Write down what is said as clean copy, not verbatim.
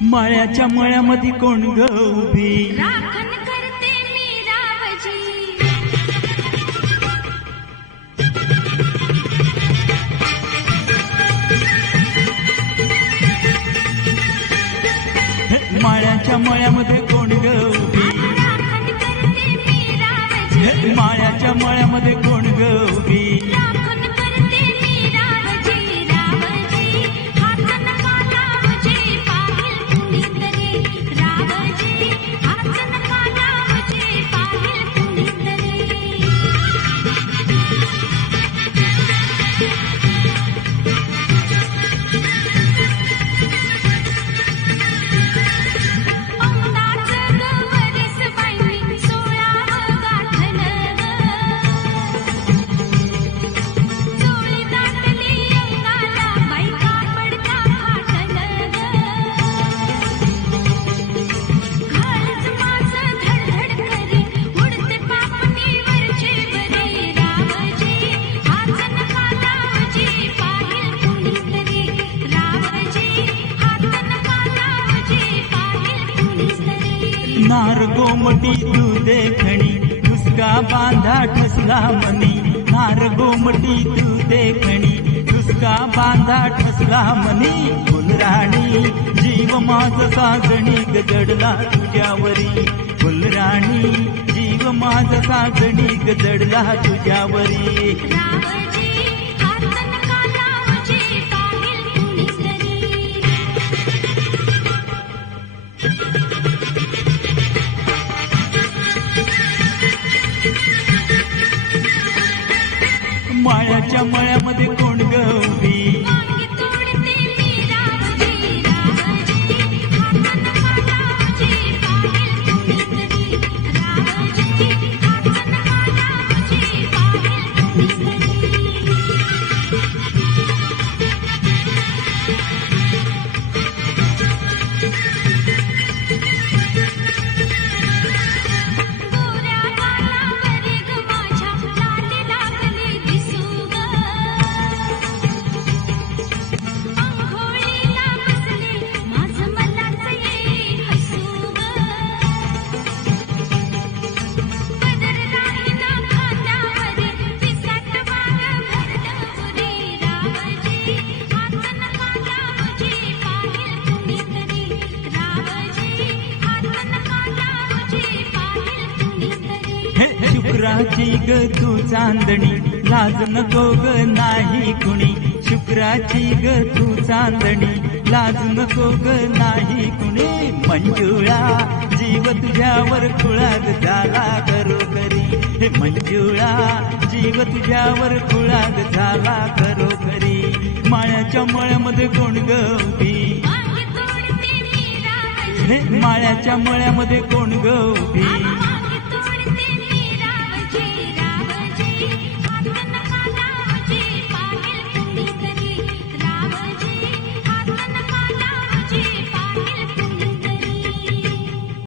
माळ्याच्या मळ्यामध्ये कोण ग उभी राखण करते मी रावजी माळ्याच्या मळ्यामध्ये कोण ग उभी राखण करते मी रावजी माळ्याच्या मळ्यामध्ये कोण ग उभी राखण करते मी रावजी रावजी हात नका लावजे पाहिल कुणीतरी रावजी हात नका लावजे पाहिल कुणीतरी अंगणाचं गवरेस बाई 16 गाठण चोळी दाटली अंगाला बाई कापडच्या फाटण घरच माझं धडधड करी उडते पापणी वरचे बरे रावजी हात नका लावजी पाहिल कुणीतरी रावजी हात नका लावजी पाहिल कुणीतरी नार गोमटी तू देखणी ठुसका बांधा ठसला मनी नार गोमटी तू देखणी ठुसका बांधा ठसला मनी फुलराणी जीव माझ साजणी गजडला तुझ्यावरी फुलराणी जीव माझ साजणी गजडला तुझ्यावरी रावजी हात नका लावजी पाहिल कुणीतरी माळ्याच्या मळ्यामध्ये कोण ग उभी वांगी तोडते मी रावजी रावजी हात नका लावजी पाहिल कुणीतरी रावजी हात नका लावजी पाहिल गोऱ्या गालावर ग माझ्या लाली लागली दिसू ग अंघोळीला बसले माझं मलाच येई हसू ग पदर राहिला खांद्यावरी पिसाट वाग भरलं पुरी रावजी हात नका लावजी पाहिल कुणीतरी रावजी हात नका लावजी पाहिल कुणीतरी हे शुक्राची ग तू चांदणी लाज नको ग नाही कुणी शुक्राची ग तू चांदणी लाज नको ग नाही कुणी मंजुळा जीव तुझ्यावर खुळाग झाला खरोखरी हे मंजुळा जीव तुझ्यावर खुळाग झाला खरोखरी माळ्याच्या मळ्यामध्ये कोण ग उभी वांगी तोडते मी रावजी हे माळ्याच्या मळ्यामध्ये कोण ग उभी